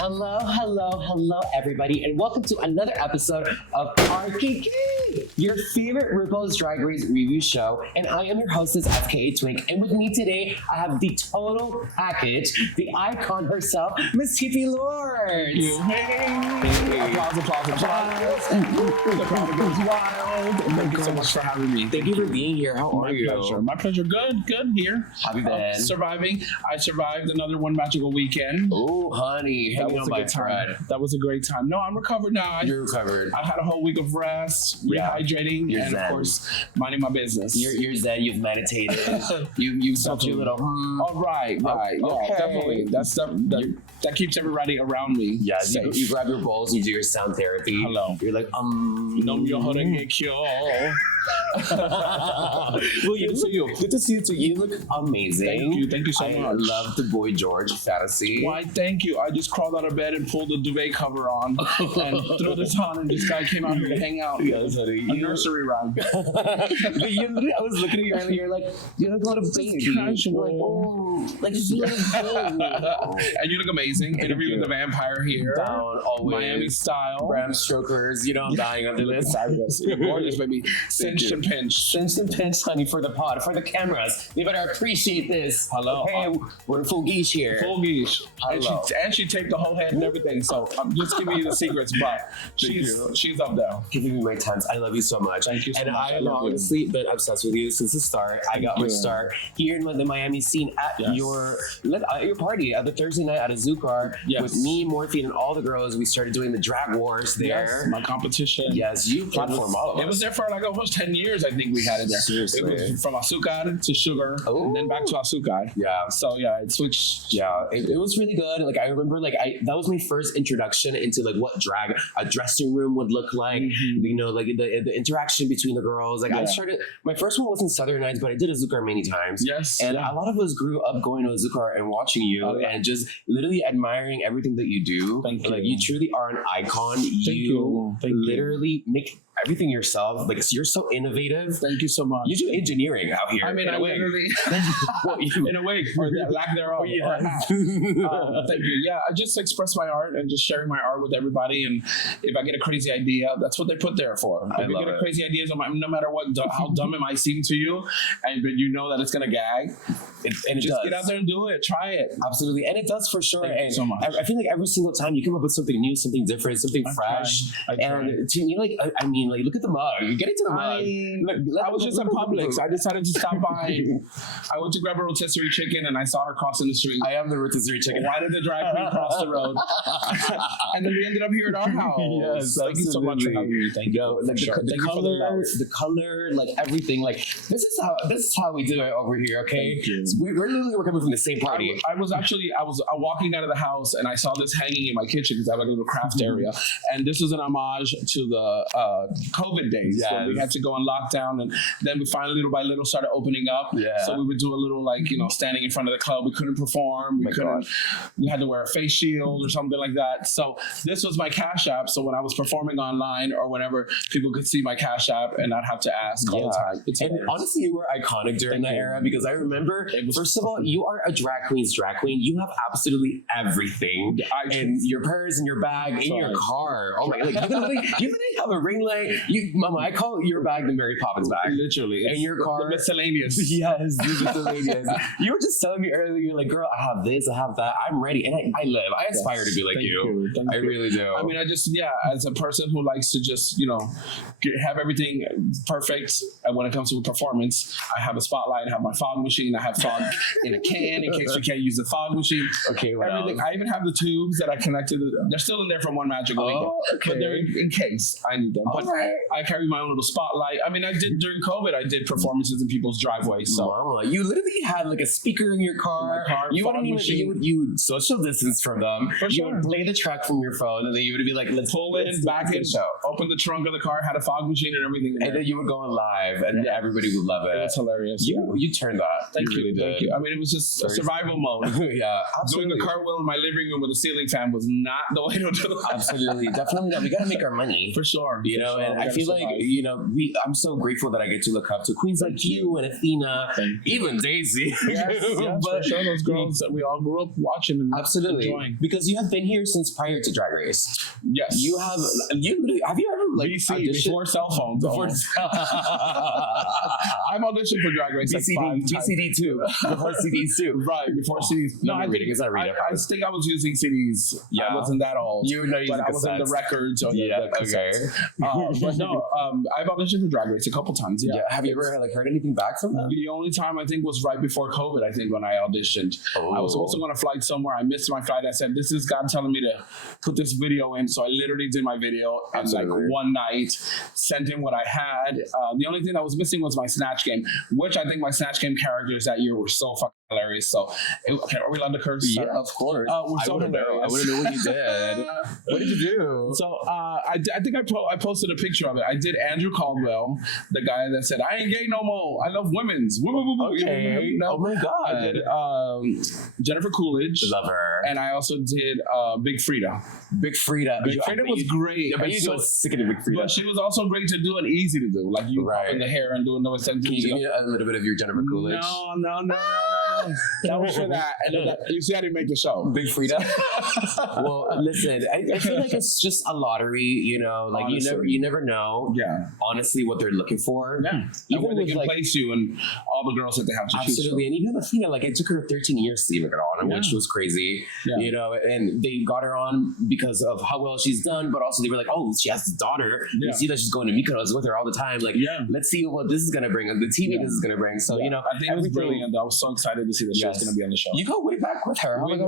Hello, everybody, and welcome to another episode of R Kiki, your favorite RuPaul's Drag Race review show. And I am your hostess, FKA Twink. And with me today, I have the total package, the icon herself, Miss Tiffy Lord. Hey. Applause. The crowd goes wild. Thank you so much for having me. Thank you for being here. How are you? My pleasure. Good here. How have you been? Surviving. I survived another one magical weekend. Oh, honey. That was a good time. That was a great time. No, I'm recovered now. You're recovered. I had a whole week of rest, rehydrating, and of course, minding my business. You're zen. You've meditated. You've felt your little. Oh, right. Okay. Yeah, definitely. That's stuff that keeps everybody around me. Yeah, you grab your bowls, you do your sound therapy. Hello. You're like, Well, good to see you too. You look amazing. Thank you so much. I love the Boy George fantasy. Why, thank you. I just crawled out of bed and pulled the duvet cover on and threw this on, and this guy came out here to hang out. Yes, honey. A nursery rhyme. But I was looking at you earlier, you're like, you look a little baby. Like just a little baby. And you look amazing. Interview with the vampire here. Down, always. Miami style. Bram Strokers, I'm dying under this. Fabulous. You're gorgeous, baby. Cinched and pinched. Cinched and pinched, honey, for the pod, for the cameras. You better appreciate this. Hello. Okay, we're full geesh here. Full geesh. Hello. And she taped the whole head and everything, so I'm just giving you the secrets, but she's up there. Giving me my tons. I love you so much. Thank you so much. And I've honestly been obsessed with you since the start. I got my start here in the Miami scene at your party, at the Thursday night at a Zoukar with me, Morphine, and all the girls. We started doing the drag wars there. Yes, my competition. Yes, you platform all of us. It was there for like almost 10 years, I think we had it there. Seriously. It was from Azúcar to Sugar, and then back to Azúcar. Yeah. So yeah, it switched. Yeah, it was really good. Like I remember, that was my first introduction into what drag a dressing room would look like. Mm-hmm. Like the interaction between the girls. I started. My first one wasn't Southern Nights, but I did a Zoukar many times. Yes. And a lot of us grew up going to a Zoukar and watching you and just literally admiring everything that you do. Thank you. Like you truly are an icon. Thank you. Literally make everything yourself. Like you're so innovative. Thank you so much. You do engineering out here. I mean, I literally in a way, or the lack thereof. Thank you. Yeah, I just express my art and just sharing my art with everybody. And if I get a crazy idea, that's what they put there for. If you get a crazy idea, no matter how dumb it might seem to you, but you know that it's gonna gag. And just get out there and do it. Try it. Absolutely, and it does for sure. Thank you so much. I feel like every single time you come up with something new, something different, something fresh. And to me, look at the mug. You get into the mug. I was just in Publix. I decided to stop by. I went to grab a rotisserie chicken, and I saw her crossing the street. I am the rotisserie chicken. Why did the drag queen cross the road? And then we ended up here at our house. Yes, thank you so much for having me. Thank you. The color, like everything. Like this is how we do it over here. Okay, we're literally coming from the same party. I was walking out of the house, and I saw this hanging in my kitchen because I have a little craft area, and this is an homage to the COVID days when we had to go on lockdown, and then we finally little by little started opening up. Yeah. So we would do a little standing in front of the club. We couldn't perform. We had to wear a face shield or something like that. So this was my Cash App. So when I was performing online or whenever, people could see my Cash App and not have to ask all the time. And honestly, you were iconic during that era because I remember, first of all, you are a drag queen's drag queen. You have absolutely everything in your purse, in your bag, in your car. Oh my God. You literally have a ring light. Mama, I call your bag the Mary Poppins bag. Literally. And your car. The miscellaneous. Yes, the miscellaneous. You were just telling me earlier, you're like, girl, I have this, I have that. I'm ready. And I aspire to be like you. I really do. I mean, as a person who likes to just, have everything perfect when it comes to a performance, I have a spotlight, I have my fog machine, I have fog in a can in case you can't use the fog machine. Okay, everything. I even have the tubes that I connected. They're still in there from one magical weekend. Okay. But they're in case I need them. But I carry my own little spotlight. I mean, I did during COVID, I did performances in people's driveways. So Mama, you literally had like a speaker in your car. You wouldn't even you would social distance from them. You would play the track from your phone, and then you would be like, let's pull in, back in, open the trunk of the car, had a fog machine and everything. And then you would go on live, and everybody would love it. It was hilarious. You turned that. Thank you. Thank you. I mean, it was just a survival mode. Yeah, absolutely. Doing a cartwheel in my living room with a ceiling fan was not the way to do it. Absolutely, definitely not. We got to make our money for sure. You know, And I feel like, you know, I'm so grateful that I get to look up to queens like you and Athena, even Daisy. Yes, but for sure, those girls that we all grew up watching and enjoying. Because you have been here since prior to Drag Race. Yes. Have you ever like BC, before cell phones? I've auditioned for Drag Race BCD too. Before CDs too. Right, before CDs. No, I think I was using CDs. I wasn't that old. You know, but I was in the records or the cassettes. But no, I've auditioned for Drag Race a couple times. Yeah. Have you ever like heard anything back from them? The only time I think was right before COVID. I think when I auditioned, I was also going to flight somewhere. I missed my flight. I said, "This is God telling me to put this video in." So I literally did my video and like one night sent in what I had. The only thing that was missing was my Snatch Game, which I think my Snatch Game characters that year were so fucking hilarious. So are we allowed to curse? Yeah, of course. We're so hilarious. I want to know what you did. What did you do? So I think I posted a picture of it. I did Andrew Caldwell, the guy that said, "I ain't gay no more. I love women's." Okay. You know? Oh my God. I did Jennifer Coolidge. Love her. And I also did Big Frida. Big Frida. Big Frida was great. But you do sickening Big Frida. But she was also great to do and easy to do. Like you popping the hair and doing no extensions. Can you give me a little bit of your Jennifer Coolidge? No. That was for that. And you see, I didn't make the show. Big Frida. Well, listen, I feel like it's just a lottery, you know, like honestly. you never know honestly what they're looking for. Yeah. Even when they can place you and all the girls that they have to choose from. Absolutely. And even Athena, like it took her 13 years to even get on, which was crazy. Yeah. You know, and they got her on because of how well she's done, but also they were like, oh, she has a daughter. You see that she's going to Mykonos with her all the time. Like, let's see what this is gonna bring, the TV this is gonna bring. So, you know, I think it was brilliant. I was so excited to see that she was gonna be on the show. You go way back with her. I was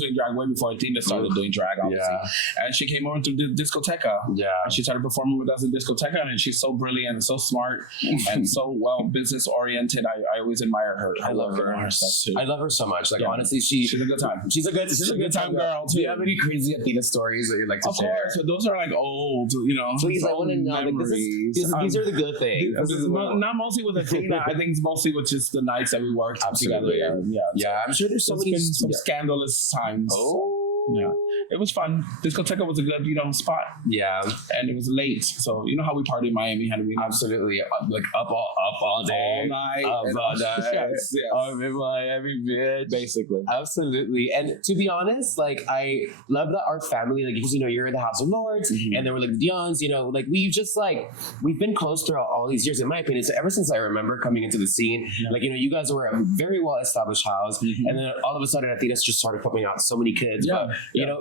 doing drag way before Athena started doing drag, obviously. And she came over to the discoteca. Yeah. And she started performing with us in discoteca, and she's so brilliant and so smart and so well business oriented. I always admire her. I love her. I love her so much. Like honestly, she's a good time. She's a good time girl too. Do you have any crazy Athena stories that you'd like to share? Of course. Those are like old, you know. Please, I want to know. Like, these are the good things. Not mostly with Athena. I think it's mostly with just the nights that we worked together. Yeah, I'm sure there's some scandalous times. Oh. Yeah, it was fun. Discoteca was a good, spot. Yeah, and it was late, so you know how we party in Miami. Had to be absolutely like up all day, all night, all night. Yes. I'm in Miami, bitch. Basically, absolutely. And to be honest, like I love that our family, like because you're in the House of Lords, and then we're like the Dion's. Like we've been close throughout all these years, in my opinion. So ever since I remember coming into the scene, like you guys were a very well established house, and then all of a sudden, I think it's just started popping out so many kids. Yeah. But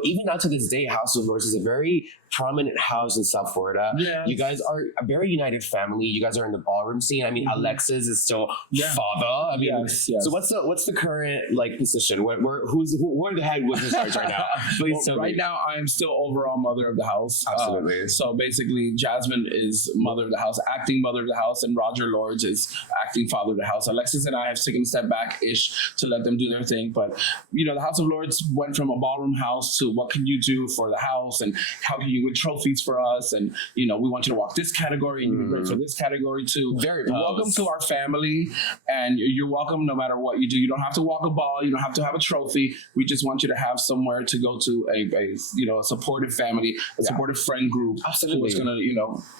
even now to this day, House of Lords is a very prominent house in South Florida. Yeah. You guys are a very united family. You guys are in the ballroom scene. I mean, Alexis is still father. I mean, yes. So what's the current position? Where the head was in charge right now? Please tell me. Right now, I am still overall mother of the house. Absolutely. So basically, Jasmin is mother of the house, acting mother of the house, and Roger Lords is acting father of the house. Alexis and I have taken a step back-ish to let them do their thing. But the House of Lords went from a ballroom house to what can you do for the house and how can you win trophies for us, and we want you to walk this category and you're great for this category too. Very welcome to our family, and you're welcome no matter what you do. You don't have to walk a ball, you don't have to have a trophy. We just want you to have somewhere to go to a supportive family, a supportive friend group. Absolutely. Who's gonna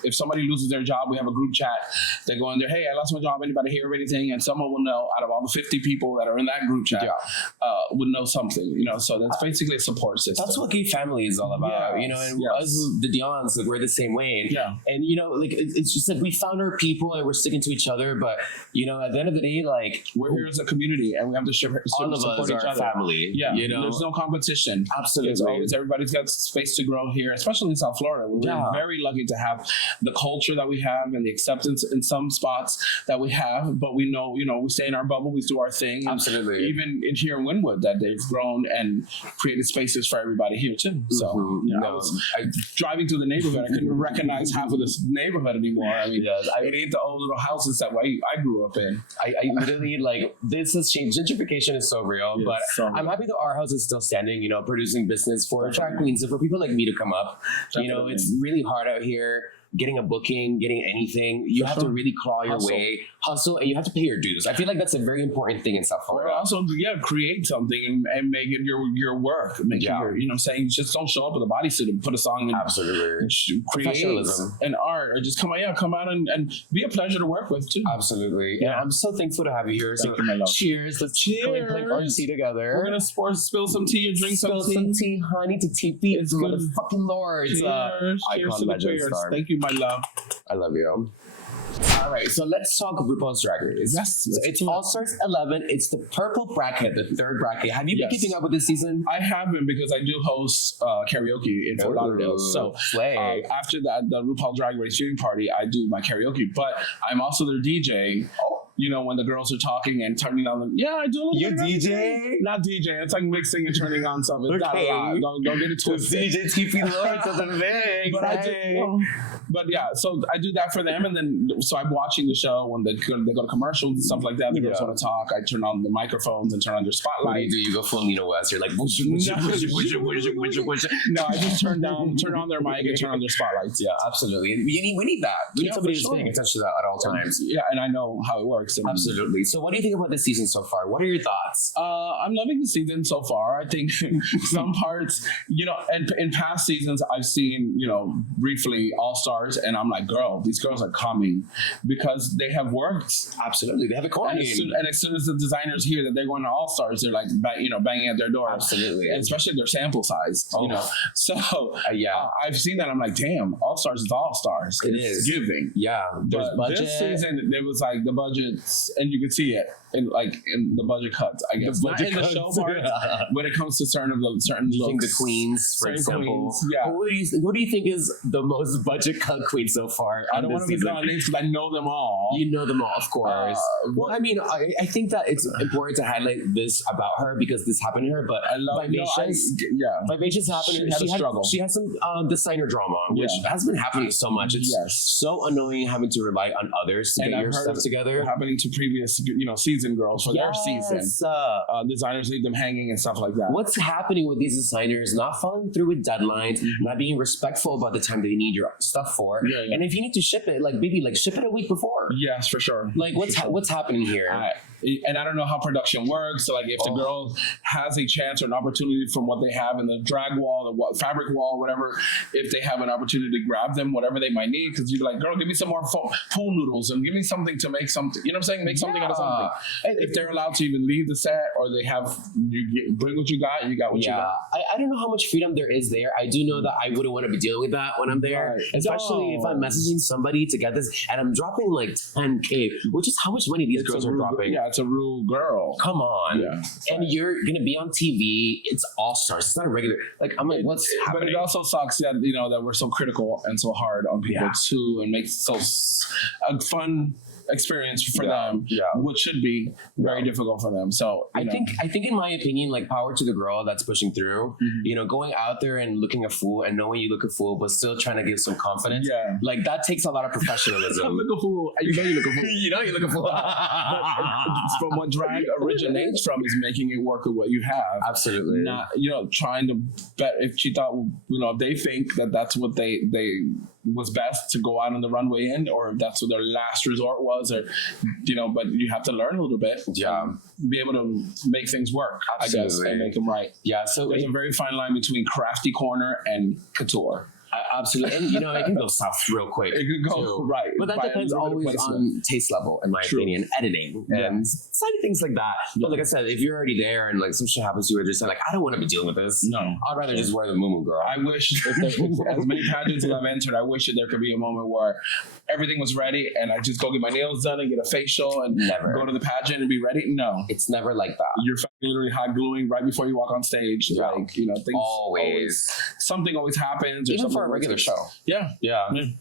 if somebody loses their job, we have a group chat. They go in there, hey, I lost my job, anybody hear of anything? And someone will know out of all the 50 people that are in that group chat would know something. So that's basically a support system. That's what gay family is all about. And us, the Dion's, like, we're the same way. And it's just like we found our people and we're sticking to each other. But at the end of the day, like we're here as a community and we have to support each other. Family. There's no competition. Absolutely. It's always everybody's got space to grow here, especially in South Florida. We're very lucky to have the culture that we have and the acceptance in some spots that we have. But we know, we stay in our bubble, we do our thing. Absolutely. Even in here in Wynwood, that they've grown and created spaces for everybody here too. So I was driving through the neighborhood, I couldn't recognize half of this neighborhood anymore. I mean, it ain't the old little houses that I grew up in. I literally this has changed. Gentrification is so real, but I'm happy that our house is still standing. Producing business for drag queens and for people like me to come up. Definitely. It's really hard out here. getting a booking, getting anything, you have to really claw your way, hustle, and you have to pay your dues. I feel like that's a very important thing in South Florida. Also, create something and make it your work. Make it your, you know what I'm saying? Just don't show up with a bodysuit and put a song in. Absolutely. Create and art, or just come out and be a pleasure to work with too. Absolutely. Yeah, I'm so thankful to have you here. So cheers. Let's clink our tea together. We're gonna spill some tea and drink some tea, honey, to TP. It's motherfucking lords. Cheers. Icon legend star. Thank you, my love. I love you. All right, so let's talk RuPaul's Drag Race. Yes. So it's All Stars 11. It's the purple bracket, the third bracket. Have you been keeping up with this season? I have been, because I do host karaoke in Fort Lauderdale. So after that, the RuPaul Drag Race viewing party, I do my karaoke. But I'm also their DJ. You know, when the girls are talking and turning on them. Yeah, I do a little bit. You DJ? Not DJ. It's like mixing and turning on stuff. It's not a lot. Don't get it twisted. DJ TP Lord doesn't make. But I do. But yeah, so I do that for them, and then so I'm watching the show when they go to commercials and stuff like that. The girls want to talk. I turn on the microphones and turn on their spotlight. What do? You go full Nina West. You're like, no, I just turn on their mic and turn on their spotlights. Yeah, absolutely. We need that. We need somebody who's paying attention to that at all times. Yeah, and I know how it works. Absolutely. So what do you think about the season so far? What are your thoughts? I'm loving the season so far. I think some parts, you know, and in past seasons I've seen, you know, briefly All Stars, and I'm like, girl, these girls are coming because they have worked. Absolutely. They have a coin. And as soon as the designers hear that they're going to All Stars, they're like, banging at their door. Absolutely. And especially their sample size, you know. So I've seen that. I'm like, damn, All Stars is All Stars. It is giving. Yeah. There's budget. This season, it was like the budgets, and you could see it in the budget cuts, I guess. Not in the show part, when it comes to certain looks. The queens, for example. Yeah. What do you think is the most budget cut queen so far? I don't want to be on names because I know them all. You know them all, of course. Well, I mean, I think that it's important to highlight this about her because this happened to her. But Vivacious happened. She had some designer drama, which has been happening so much. It's so annoying having to rely on others to get your stuff together. Happening to previous, season girls for their season. Designers leave them hanging and stuff like that. What's happening with these designers not following through with deadlines, not being respectful about the time that you need your stuff for, and if you need to ship it, ship it a week before. Yes, for sure. Like what's happening here? And I don't know how production works. So like if the girl has a chance or an opportunity from what they have in the drag wall, the fabric wall, whatever, if they have an opportunity to grab them, whatever they might need, because you'd be like, girl, give me some more pool noodles and give me something to make something, you know what I'm saying? Make something out of something. And if they're allowed to even leave the set, or they have, bring what you got what you got. I don't know how much freedom there is there. I do know that I wouldn't want to be dealing with that when I'm there, especially if I'm messaging somebody to get this and I'm dropping like 10K, which is how much money these girls are dropping. Yeah, it's a real girl. Come on. Yeah, and you're gonna be on TV. It's All Stars. It's not a regular. Like I'm like, what's happening? But it also sucks that that we're so critical and so hard on people too, and makes so a fun experience for them, which should be very difficult for them. So I think in my opinion, like, power to the girl that's pushing through. Going out there and looking a fool and knowing you look a fool, but still trying to give some confidence. Yeah, like that takes a lot of professionalism. I look a fool. You know you look a fool. You know you look a fool. From what drag originates from is making it work with what you have. Absolutely. Not trying to bet if she thought if they think that that's what they was best to go out on the runway in, or if that's what their last resort was, or but you have to learn a little bit, be able to make things work. Absolutely. I guess, and make them right. So there's a very fine line between crafty corner and couture. Absolutely. And it can go south real quick. It can go right. But that depends always on taste level, in my opinion, editing and side things like that. But like I said, if you're already there and like some shit happens to you, just like, I don't want to be dealing with this. No. I'd rather just wear the Moo girl. I wish as many pageants as I've entered, I wish that there could be a moment where everything was ready and I just go get my nails done and get a facial and go to the pageant and be ready. No. It's never like that. You're literally hot gluing right before you walk on stage. Yeah. Like, things always something always happens. Or even for a regular show. Yeah.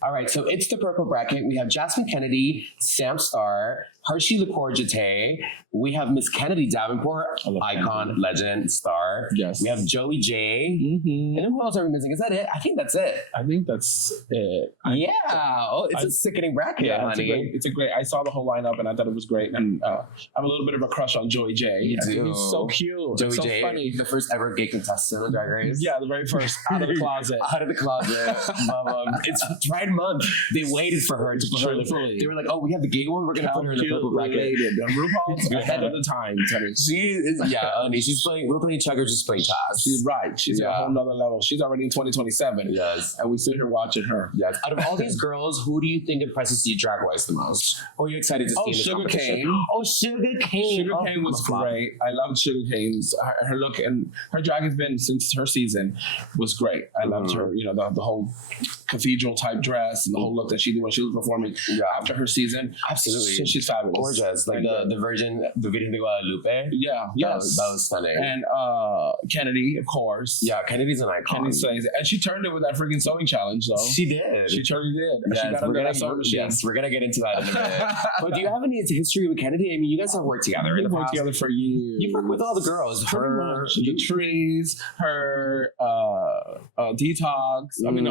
All right, so it's the purple bracket. We have Jasmin Kennedy, Sam Starr, Hershey Lecourgette. We have Miss Kennedy Davenport, icon, legend, star. Yes. We have Joey J. Mm-hmm. And then who else are we missing? Is that it? I think that's it. I think that's it. Yeah. Oh, it's a sickening bracket, Yeah, honey. it's a great. I saw the whole lineup and I thought it was great. And I have a little bit of a crush on Joey J. You I think do. he's so cute. Joey It's so J, funny. the first ever gay contestant on Drag Race. Yeah, the very first out of the closet. Out of the closet. It's Pride Month. They waited for her to put her. Truthfully. They were like, "Oh, we have the gay one. We're gonna put her in the purple bracket." RuPaul's ahead of the time. She is, yeah, honey. We're playing checkers, just playing chess. She's right. She's at a whole nother level. She's already in 2027. Yes. And we sit here watching her. Yes. Out of all these girls, who do you think impresses you drag-wise the most? Who are you excited to see in this Sugar competition? Cane. Oh, Sugar Cane. Sugar Cane was great. I loved Sugar Cane's her look, and her drag has been since her season was great. I loved her. You know, the whole cathedral type dress and the whole look that she did when she was performing after her season. Absolutely. She's fabulous. Gorgeous. Like the Virgin de Guadalupe. Yeah. Yes. That was stunning. And Kennedy, of course. Yeah, Kennedy's an icon. Kennedy sings, and she turned it with that freaking sewing challenge, though. She did. She truly did. Yes, she got we're a sewing machine. Yes, we're gonna get into that in a minute. But do you have any history with Kennedy? I mean, you guys have worked together in the We've worked past. together for years. You've worked with all the girls. Her, the trees, her detox. I mean,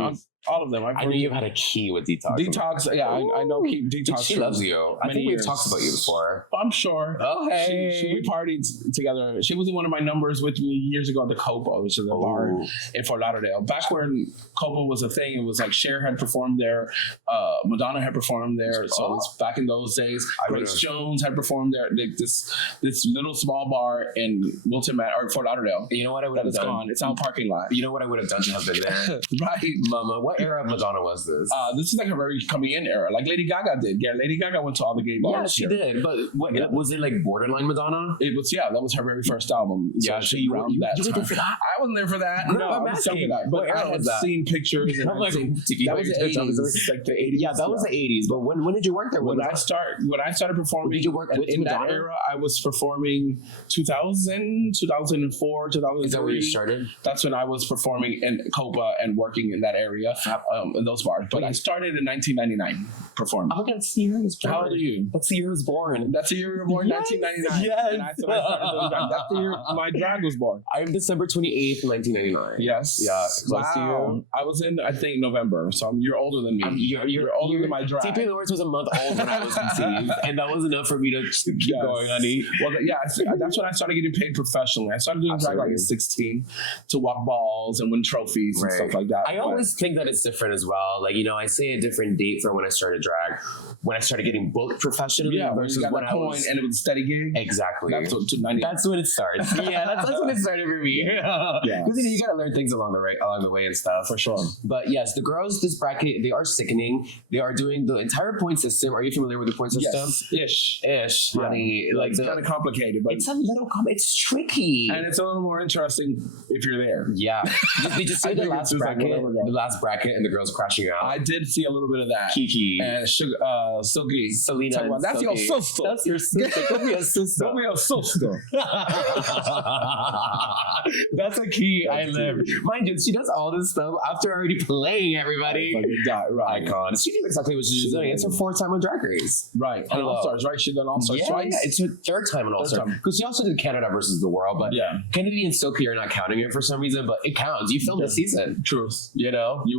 all of them. I know you've had a key with Detox. Detox, yeah, I know Detox. She loves you. I think we've talked about you before. I'm sure. Oh, hey. We partied together. She was in one of my numbers with me years ago at the Copa, which is a bar in Fort Lauderdale. Back when Copa was a thing, it was like Cher had performed there, Madonna had performed there. So it was back in those days. Grace Jones had performed there. Like this little small bar in Wilton or Fort Lauderdale. You know what I would have done? Gone. It's on parking lot. You know what I would have done to have been there? Right. Mama, what era of Madonna was this? This is like a very coming in era, like Lady Gaga did. Yeah, Lady Gaga went to all the gay bars. Yeah, she did. But what was it, like borderline Madonna? It was, yeah. That was her very first album. Yeah, so you were there for that? I wasn't there for that. No, I was something like that. But I had seen pictures. And I'm like, that was the 80s. Like the 80s. Yeah, that was the 80s. But when did you work there? When I started performing, did you work with in Madonna? that era? I was performing 2000, 2004, 2003. Is that where you started? That's when I was performing in Copa and working in that area, in those bars. But I started in 1999 performing. Oh, that's the year I was born. How old are you? That's the year I was born. That's the year you were born, Yes, 1999. yes. And I started doing drag. That's the year my drag was born. I'm December 28th, 1999. Yes. Yeah. Close to you. I was in, I think, November. So you're older than me. You're older than my drag. TP Lawrence was a month old when I was conceived, and that was enough for me to keep going, honey. Well, that's when I started getting paid professionally. I started doing drag like at 16 to walk balls and win trophies and stuff like that. I always think that it's different as well. Like, I say a different date for when I started drag, when I started getting booked professionally versus when I was, and it was a steady gig. Exactly. That's when it starts. Yeah, that's when it started for me. Yeah, because you gotta learn things along the way and stuff. For sure. But yes, the girls, this bracket, they are sickening. They are doing the entire point system. Are you familiar with the point system? Yes. Ish, honey. Like it's kind of complicated, but it's a little it's tricky, and it's a little more interesting if you're there. Yeah. Did you see the last bracket and the girls crashing out? I did see a little bit of that. Kiki and Silky. Selena. That's your sister. That's your sister. Go be a sister. Go be a sister. That's a key I live. Mind you, she does all this stuff after already playing everybody. Right. Icon. She knew exactly what she was doing. It's her fourth time on Drag Race. Right. On All Stars, right? She done All Stars twice. Yeah, it's her third time on All Stars. Because she also did Canada versus the World. But Kennedy and Silky are not counting it for some reason, but it counts. You filmed the season. Truth. You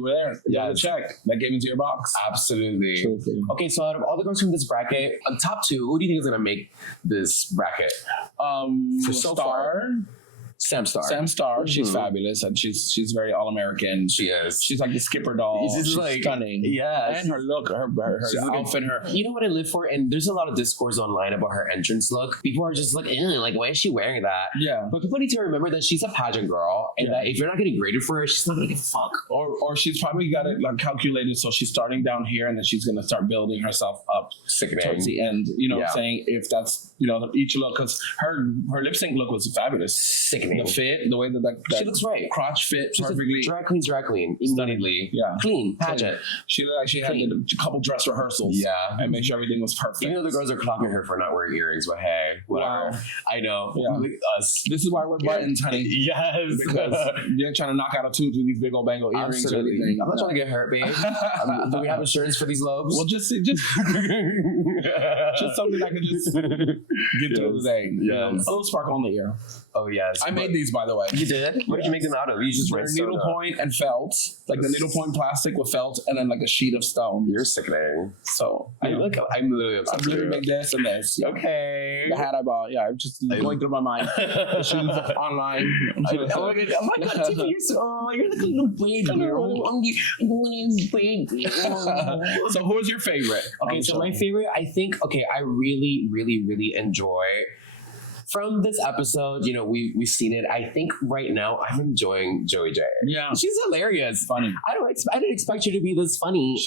were there. You got a check. That came into your box. Absolutely. Truth. Okay, so out of all the girls from this bracket, on top two, who do you think is going to make this bracket? For so far, Sam Star. She's fabulous, and she's very all American. She is. She's like the Skipper doll. She's like stunning. Yeah, and her look, her outfit, her. You know what I live for, and there's a lot of discourse online about her entrance look. People are just like, like, why is she wearing that? Yeah, but people need to remember that she's a pageant girl, and that if you're not getting graded for her, she's not gonna give a fuck. Or she's probably got it like calculated, so she's starting down here, and then she's gonna start building herself up towards the end. You know what I'm saying? If that's each look, because her lip sync look was fabulous. Sickening. sickening. The fit, the way that she looks right. crotch fit She's perfectly. drag queen. Immediately. Yeah. Clean. Pageant. She looked like she had a couple dress rehearsals. Yeah. And made sure everything was perfect. Even though the girls are clocking her for not wearing earrings, but hey, whatever. Wow. I know. Yeah. Like us. This is why we're buttons, honey. Yes. Because you're trying to knock out a tooth with these big old bangle earrings or Absolutely. anything. I'm not trying to get hurt, babe. Do we have insurance for these lobes? Well, just something I could just get through the day. Yes. A little sparkle on the ear. Oh yes. I made these, by the way. You did? What did you make them out of? You just They're rinsed needlepoint and felt, like the needlepoint plastic with felt, and then like a sheet of stone. You're sickening. So I'm literally obsessed. I'm gonna make this and this. Okay. The hat I bought, I'm just going through my mind. The shoes online. Oh my god, Tiffany, you're like a little baby. So who's your favorite? Okay, so my favorite, I think, I really, really, really enjoy. From this episode, we've seen it. I think right now I'm enjoying Joey J. Yeah, she's hilarious. Funny. I didn't expect her to be this funny.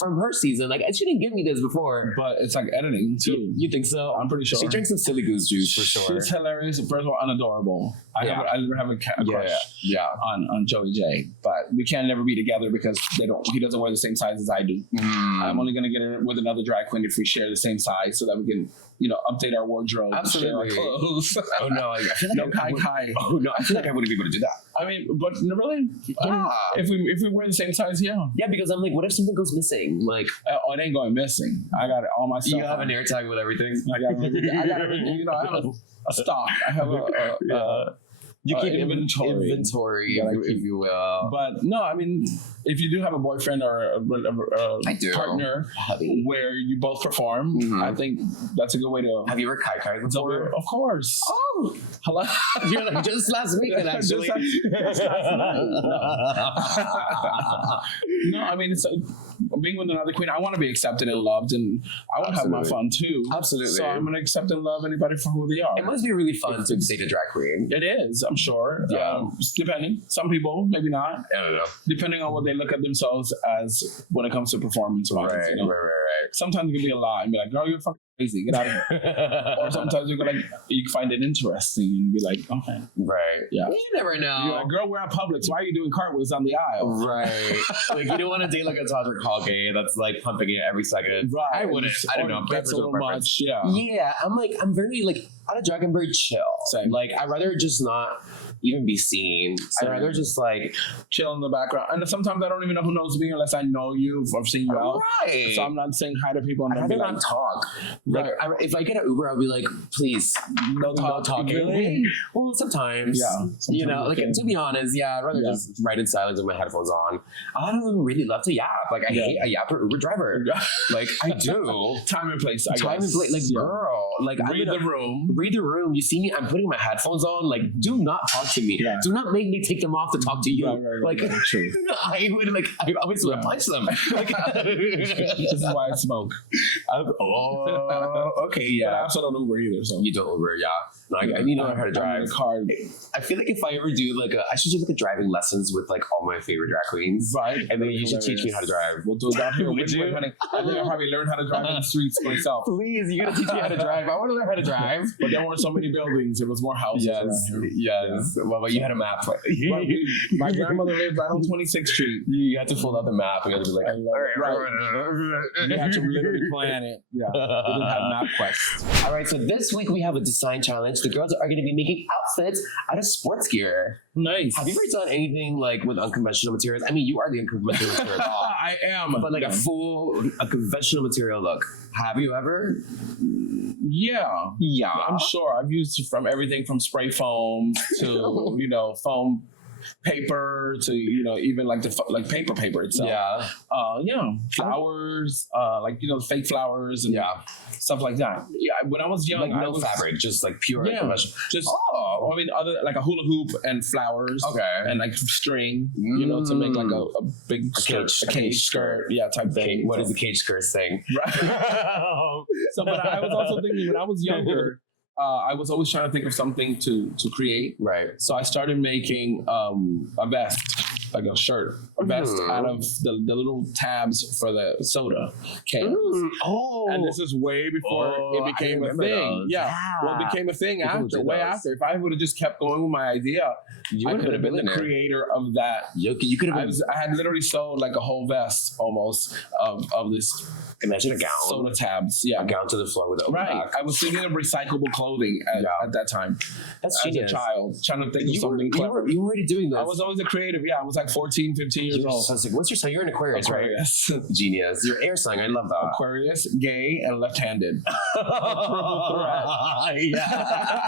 From her season, she didn't give me this before. But it's like editing too. You think so? I'm pretty sure. She drinks some silly goose juice for sure. She's hilarious. First of all, unadorable. I never have a crush on Joey J. But we can never be together because he doesn't wear the same size as I do. I'm only gonna get it with another drag queen if we share the same size so that we can update our wardrobe. Absolutely. Share our clothes. Oh no, I feel like no kai. Oh no, I feel like I wouldn't be able to do that. I mean, but really, if we wear the same size, yeah, because I'm like, what if something goes missing? Like, it ain't going missing. I got all my stuff. You have an air tag with everything. I got everything. I have a stock. I have you keep inventory, if you will. But no, I mean, if you do have a boyfriend or a partner where you both perform, I think that's a good way to. Have you ever kai before? Of course. Oh, hello. You're like just last weekend, actually. just last night. No, I mean, it's being with another queen. I want to be accepted and loved, and I want to have my fun too. Absolutely. So I'm going to accept and love anybody for who they are. It must be really fun to date a drag queen. It is, I'm sure. Yeah. Depending. Some people, maybe not. I don't know. Depending on what they look at themselves as when it comes to performance. Right. Sometimes it can be a lie and be like, girl, you're fucking crazy. Get out of here. Or sometimes you can find it interesting and be like, okay. Right. Yeah. You never know. You're like, girl, we're at Publix. Why are you doing cartwheels on the aisle? Right. Like, you don't want to date like a Todrick Hall gay that's like pumping it every second. Right. I wouldn't. I don't know. That's a little much. Yeah. Yeah. I'm very like, out of drag, I'm very chill. Same. Like, I'd rather just not even be seen. I'd rather just like chill in the background. And sometimes I don't even know who knows me unless I know you or I've seen you out. Right. So I'm not saying hi to people. I'd rather not talk. Like, if I get an Uber, I'll be like, please, no talking. Really? Well, sometimes. Yeah. Sometimes to be honest, I'd rather just ride in silence with my headphones on. I don't even really love to yap. Like, I hate a yapper Uber driver. Like, I do. Time and place, and place. Like, girl. Like, read the room. Read the room. You see me, I'm putting my headphones on. Like, do not talk to me. Yeah. Do not make me take them off to talk to you. Like, true. I would I always want to punch them. Like, this is why I smoke. Okay, yeah. But I also don't Uber either. So you don't Uber, No, I need to learn how to drive. I feel like if I ever do I should do driving lessons with all my favorite drag queens. Right. And then you should teach me how to drive. We'll do it down here. Would you? I think I'll probably learn how to drive in the streets myself. Please, you gotta teach me how to drive. I want to learn how to drive. But there weren't so many buildings. It was more houses. Yes. Well, but you had a map. My grandmother lived right on 26th Street. You had to fold out the map and you had to be like, you had to literally plan it. Yeah. We didn't have MapQuest. All right, so this week we have a design challenge. The girls are going to be making outfits out of sports gear. Nice. Have you ever done anything with unconventional materials? I mean, you are the unconventional material. I am. But a conventional material look. Have you ever? Yeah. I'm sure. I've used from everything from spray foam to, foam paper to even paper itself. Flowers, fake flowers and stuff like that. When I was young, no fabric, just pure conventional. Just other a hula hoop and flowers. Okay. And string, to make a big cage skirt, type thing. What is the cage skirt thing? Right. So, but I was also thinking when I was younger. I was always trying to think of something to create. Right. So I started making a vest. a shirt vest out of the little tabs for the soda cans. Oh, and this is way before it became a thing. Yeah. Well, it became a thing way after. If I would have just kept going with my idea, I could have been the creator of that. You could have been. I had literally sold like a whole vest almost of this. Imagine a gown. Soda tabs. Yeah. A gown to the floor with the open back. I was thinking of recyclable clothing at that time. That's genius. As a child, trying to think of something clever. You were already doing this. I was always a creative. Yeah, I was like 14, 15 years old. So I was like, what's your sign? You're an Aquarius, right? Genius. Your air sign. I love that. Aquarius, gay, and left-handed. Yeah.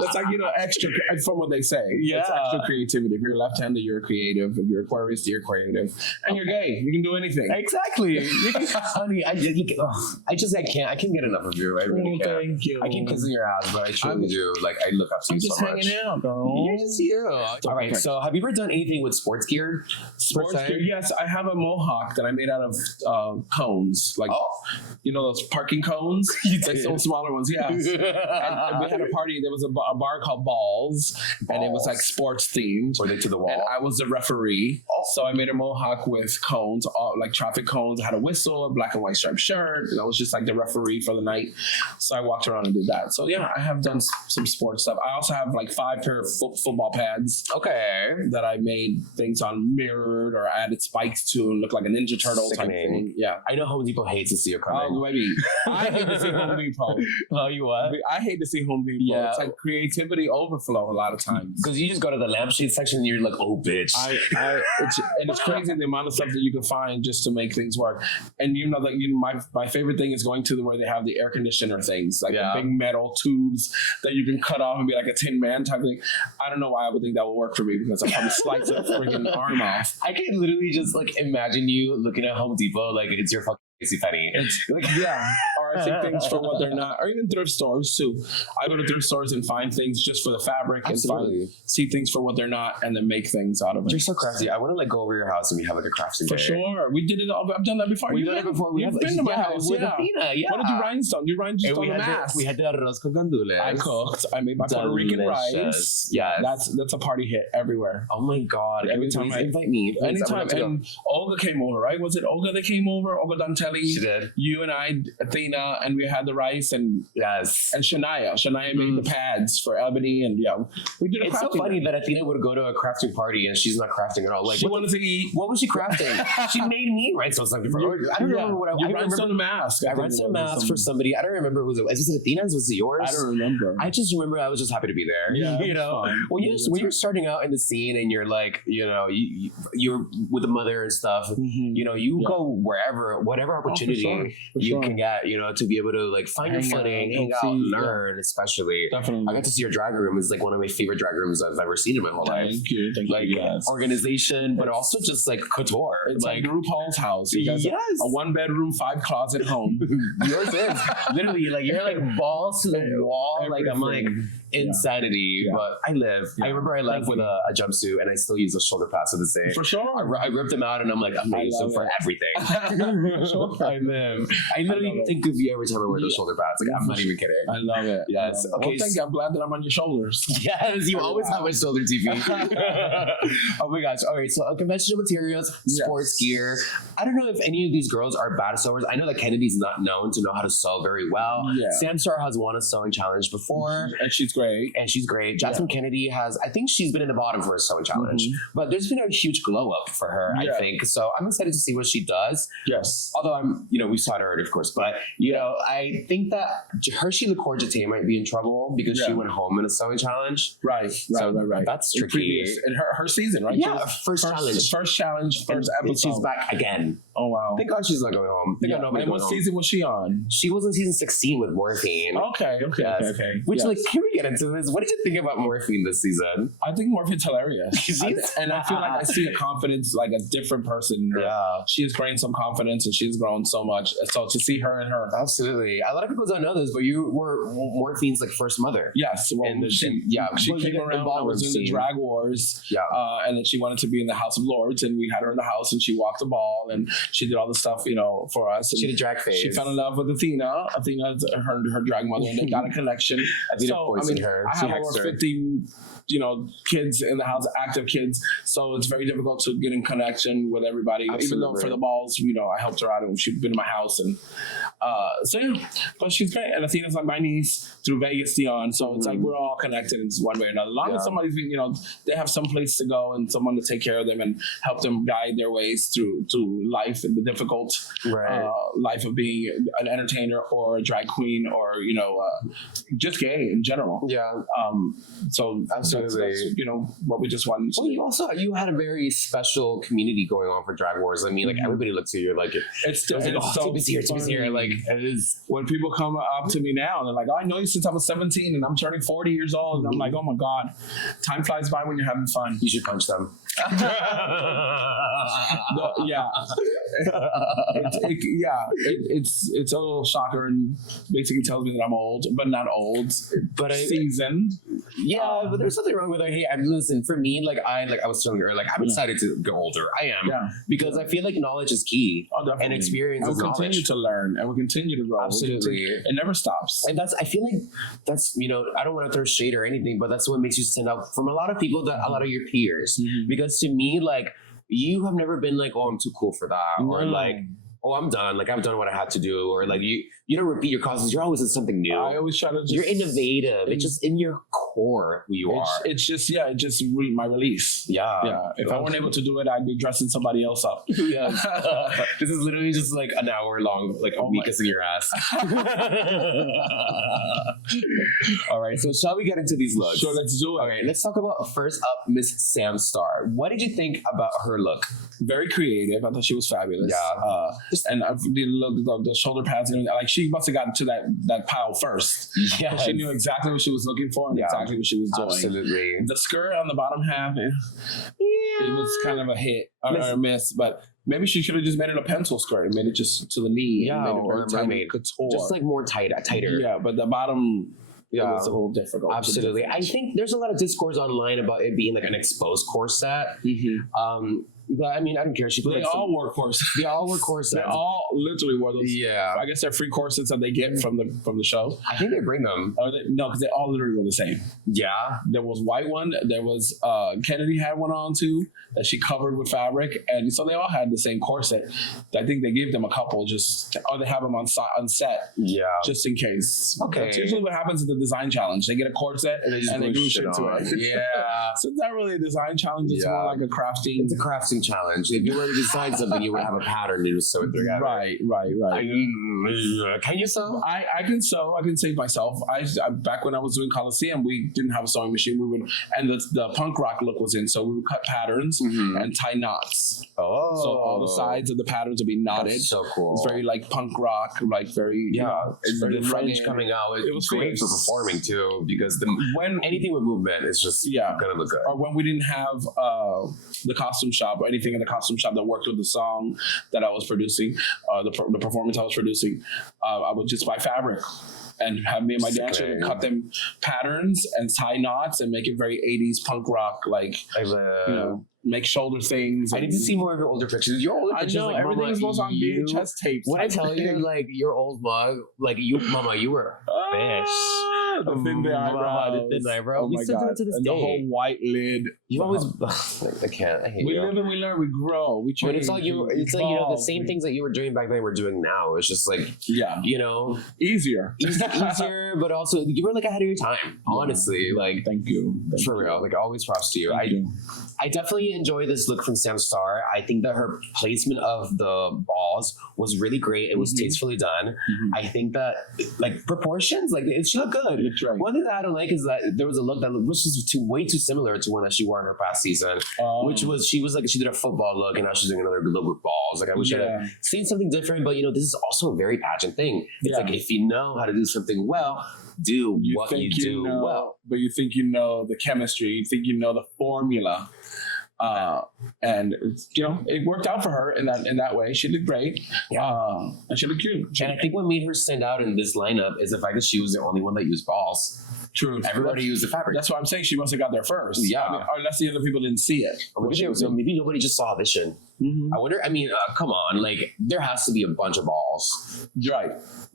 That's like, extra, from what they say. Yeah. It's extra creativity. If you're left-handed, you're creative. If you're Aquarius, you're creative. And you're gay. You can do anything. Exactly. Honey, I can't get enough of you. I really can't. Thank you. I keep kissing your ass, but I truly do. Like, I look up to you so much. I'm just hanging out, girl. You're just you. All right, so have you ever done anything with sports gear? Sports gear, yes. I have a mohawk that I made out of cones. Like, those parking cones? Like some smaller ones, yeah. And we had a party. There was a bar called Balls, and it was like sports themed. Were they to the wall? And I was the referee. So I made a mohawk with cones, like traffic cones. I had a whistle, a black and white striped shirt, and I was just like the referee for the night. So I walked around and did that. So yeah, I have done some sports stuff. I also have like 5 pair of football pads. Okay. That I made things on mirrored or added spikes to and look like a Ninja Turtle type thing. Yeah. I know Home Depot hates to see you coming. Oh, baby. I hate to see Home Depot. Oh, you what? I hate to see Home Depot. Yeah. It's like creativity overflow a lot of times. Because you just go to the lampshade section and you're like, oh, bitch. And it's crazy the amount of stuff that you can find just to make things work. And my favorite thing is going to where they have the air conditioner things, like the big metal tubes that you can cut off and be like a Tin Man type thing. I don't know why I would think that would work for me because I'll probably slice a freaking arm off. I can literally just imagine you looking at Home Depot like it's your fucking penny. Or I see things for what they're not, or even thrift stores too. I go to thrift stores and find things just for the fabric. Absolutely. And see things for what they're not and then make things out of it. You're so crafty. I want to go over your house and we have like a crafting day. For sure. We did it all. I've done that before. We've done it before. We've been to my house. With Athena, yeah. What did you rhinestone? You rhinestone the mask. We had the arroz con gandules. I cooked. I made my Puerto Rican rice. Yeah. That's a party hit everywhere. Oh my God. Every time invite me. Anytime. And Olga came over, right? Was it Olga that came over? Olga Dantelli? She did. You and I, Athena, and we had the rice and Shania. Shania made the pads for Ebony, and we did a crafting. It's so funny that Athena would go to a crafting party and she's not crafting at all. Like, she wanted to eat. What was she crafting? She made me rhinestone something for her. I don't remember what I rhinestone mask. I rhinestone mask for somebody. I don't remember who it was. Was it Athena's? Was it yours? I don't remember. I just remember I was just happy to be there. Yeah, when you're starting out in the scene and you're like, you're with the mother and stuff. You go wherever, whatever opportunity you can get, to be able to find your footing, hang out, learn, especially. Definitely. I got to see your drag room. It's one of my favorite drag rooms I've ever seen in my whole life. Thank you. Organization, but also just couture. It's like RuPaul's house. You guys a 1-bedroom, 5-closet home. Yours is. Literally, you're balls to the wall. I'm insanity, but I live. I remember I left with a jumpsuit and I still use the shoulder pads to this day. For sure. I ripped them out and I'm I'm going to use them for everything. For sure. I live. I literally think of you every time I wear those shoulder pads. I'm not even kidding. I love it. Yes. Okay. Well, thank you. I'm glad that I'm on your shoulders. Yes, you always have my shoulder TV. Oh my gosh. All right. So unconventional materials, sports gear. I don't know if any of these girls are bad sewers. I know that Kennedy's not known to know how to sew very well. Yeah. Samstar has won a sewing challenge before. And she's great. Jasmin Kennedy I think she's been in the bottom for a sewing challenge. But there's been a huge glow up for her, I think. So I'm excited to see what she does. Yes. Although we saw it already, of course. But, I think that Hershey LaCour might be in trouble because she went home in a sewing challenge. Right. That's tricky. In her season, right? Yeah, first challenge, first episode. She's back again. Oh, wow. Thank God she's not going home. Thank God nobody's going home. What season was she on? She was in season 16 with Morphine. Okay. Which, can we get into this? What did you think about Morphine this season? I think Morphine's hilarious. I feel like I see a confidence, like a different person in her. Yeah. She has gained some confidence and she's grown so much. So to see her and her. Absolutely. A lot of people don't know this, but you were Morphine's first mother. Yes. Well, she came around and was in the drag wars. Yeah. And then she wanted to be in the House of Lords and we had her in the house and she walked the ball and She did all the stuff, for us. She did drag phase. She fell in love with Athena. Athena's her drag mother, and they got a connection. Athena poisoned her. I have over 50, kids in the house, active kids. So it's very difficult to get in connection with everybody. Absolutely. Even though for the balls, I helped her out and she'd been in my house. And but she's great. And Athena's like my niece through Vegas Dion. So it's like we're all connected in one way or another. As long as somebody's, they have some place to go and someone to take care of them and help them guide their ways through life and the difficult life of being an entertainer or a drag queen or, just gay in general. Yeah. So absolutely. That's what we just wanted to Well, you had a very special community going on for Drag Wars. I mean, like everybody looks at you like it's like, Timmy's here. Like it is. When people come up to me now, they're like, "Oh, I know you since I was 17 and I'm turning 40 years old." And I'm like, "Oh my God, time flies by when you're having fun." You should punch them. It's a little shocker and basically tells me that I'm old, but not old, but seasoned. Yeah, but there's nothing wrong with like, hey, listen, for me, I was telling her, I'm excited to go older. I am because I feel like knowledge is key and experience is knowledge. We'll continue to learn and we'll continue to grow. Absolutely, it never stops. And I feel like that's I don't want to throw shade or anything, but that's what makes you stand out from a lot of people, that a lot of your peers, because to me, you have never been like, oh, I'm too cool for that, or oh, I'm done. I've done what I had to do, or you don't repeat your causes. You're always in something new. I always try to. You're innovative. It's just in your core who you are. It's just my release. Yeah. If I weren't able to do it, I'd be dressing somebody else up. Yeah. This is literally just an hour long, a week kissing your ass. All right. So shall we get into these looks? Sure. Let's do it. All right. Let's talk about first up, Miss Sam Star. What did you think about her look? Very creative. I thought she was fabulous. Yeah. And the shoulder pads, she must have gotten to that pile first. Yeah. She knew exactly what she was looking for and exactly what she was doing. Absolutely. The skirt on the bottom half, it was kind of a hit or a miss, but maybe she should have just made it a pencil skirt and made it just to the knee. Yeah, and made it or a mermaid couture. Just tighter. Yeah, but the bottom. It was a little difficult. Absolutely. I think there's a lot of discourse online about it being an exposed corset. But I mean, I don't care. They all wore corsets. They all wore corsets. They all literally wore those. Yeah. I guess they're free corsets that they get from the show. I think they bring them. No, because they all literally were the same. Yeah. There was white one. There was Kennedy had one on too that she covered with fabric, and so they all had the same corset. I think they gave them a couple they have them on set. Yeah. Just in case. Okay. That's usually what happens at the design challenge. They get a corset and they glue shit to it. Yeah. So it's not really a design challenge. It's more like a crafting. It's a crafting challenge. If you were to design something, you would have a pattern you just sew it together. Right. Can you sew? I can sew. I can save myself. I back when I was doing Coliseum, we didn't have a sewing machine. And the punk rock look was in, so we would cut patterns and tie knots. Oh, so all the sides of the patterns would be knotted. That's so cool. It's very punk rock, very It's very the fringe coming out. It was great for performing too, because when anything with movement is just gonna look good. Or when we didn't have the costume shop or anything in the costume shop that worked with the song that I was producing, the performance I was producing, I would just buy fabric and have me and my dancer cut them patterns and tie knots and make it very 80s punk rock, make shoulder things. I need to see more of your older pictures. Your older pictures, I know, everything goes on VHS tapes. When I tell you, your old mug, Mama, you were fish. The thin eyebrow. Oh my God. To this and day. The whole white lid. You always. I can't. I hate we you. live and we learn. We grow. We change. But it's like the same things that you were doing back then we're doing now. It's just easier, but also you were ahead of your time. Honestly, thank you. For real. Always props to you. I definitely enjoy this look from Sam Star. I think that her placement of the balls was really great. It was tastefully done. I think that proportions, she looked good. Right. One thing that I don't like is that there was a look that was just way too similar to one that she wore in her past season, which was she did a football look and now she's doing another look with balls. I wish I had seen something different, but this is also a very pageant thing. It's if you know how to do something well, do what you do well. But you think you know the chemistry, you think you know the formula. And it worked out for her in that way. She did great. And she looked cute. And I think what made her stand out in this lineup is the fact that she was the only one that used balls. True. Everybody used the fabric. That's why I'm saying she must have got there first. Yeah. Unless the other people didn't see it. Or maybe nobody just saw a vision. Mm-hmm. I wonder. I mean, come on, like there has to be a bunch of balls. Right.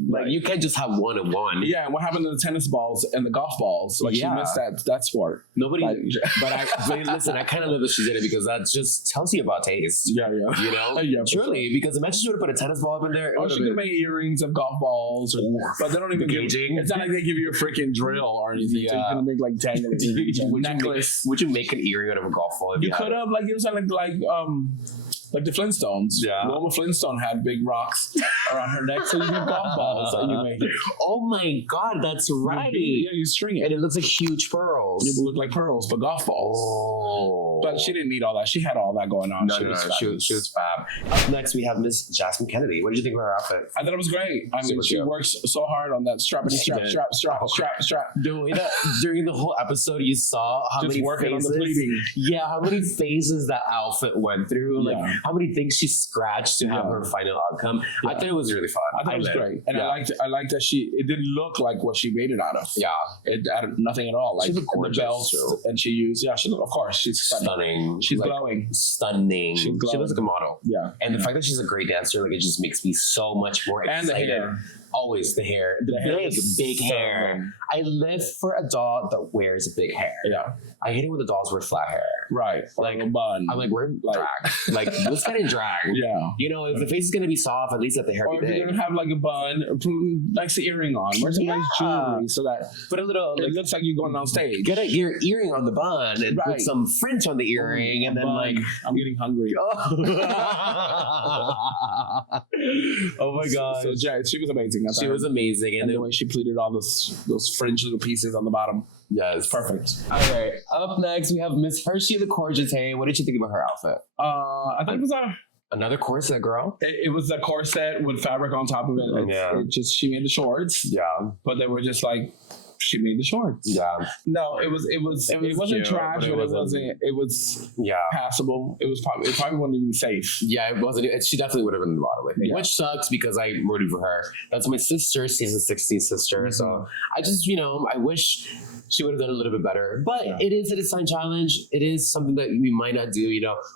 Like you can't just have one and one. Yeah, and what happened to the tennis balls and the golf balls? Like she missed that sport. Nobody. Like, but listen, I kind of love that she did it because that just tells you about taste. Yeah. You know, Yeah, truly, because imagine she would have put a tennis ball up in there. Or she could make earrings of golf balls, but they don't even give. It's not like they give you a freaking drill or anything. Yeah. So you're gonna make like dangling earrings, necklace. Would you make an earring out of a golf ball? You could have like it was like the Flintstones. Yeah. Wilma Flintstone had big rocks around her neck, so you get golf balls and you make it. Oh my God, that's right. Yeah, you string it. And it looks like huge pearls. It would look like pearls, but golf balls. Oh. But she didn't need all that. She had all that going on. No, she was fab. Up next, we have Miss Jasmin Kennedy. What did you think of her outfit? I thought it was great. I mean, she works so hard on that strap. During the whole episode, you saw how Just many working phases. on the pleating. Yeah, how many phases that outfit went through. Like how many things she scratched to have her final outcome. Yeah. I thought it was really fun. I thought it was great, and I liked that it didn't look like what she made it out of. Yeah, it added nothing at all. Like she looked gorgeous, the belts, and she used. Yeah, she looked. Of course, she's stunning. She's like, glowing. Stunning. She looks like a model. Yeah, and the fact that she's a great dancer, like it just makes me so much more excited. And the hair. Always the hair, the big hair. I live for a doll that wears a big hair. Yeah, I hate it when the dolls wear flat hair. Right, like a bun. I'm like, we're in drag. Like let's get in drag. Yeah, you know, if the face is gonna be soft, at least let the hair or be if big. you're gonna have like a bun, put a nice earring on, wear some nice jewelry so that put a little. It looks like you're going on stage. Get your earring on the bun and put some fringe on the earring, and then like I'm getting hungry. Oh my God! So she was amazing. She was amazing, and the way she pleated all those fringe little pieces on the bottom. Yes, perfect. All right, up next we have Miss Hershey the Courgette. What did you think about her outfit? I think it was another corset, girl. It was a corset with fabric on top of it. She made the shorts. Yeah, but they were just like. She made the shorts. Yeah. No, it wasn't trash, but it was passable. It probably wasn't even safe. Yeah, it wasn't. She definitely would have been the bottom, I think. Which sucks because I rooted for her. That's my sister, season 16 sister. Mm-hmm. So I just, I wish she would have done a little bit better. But it is a design challenge. It is something that we might not do,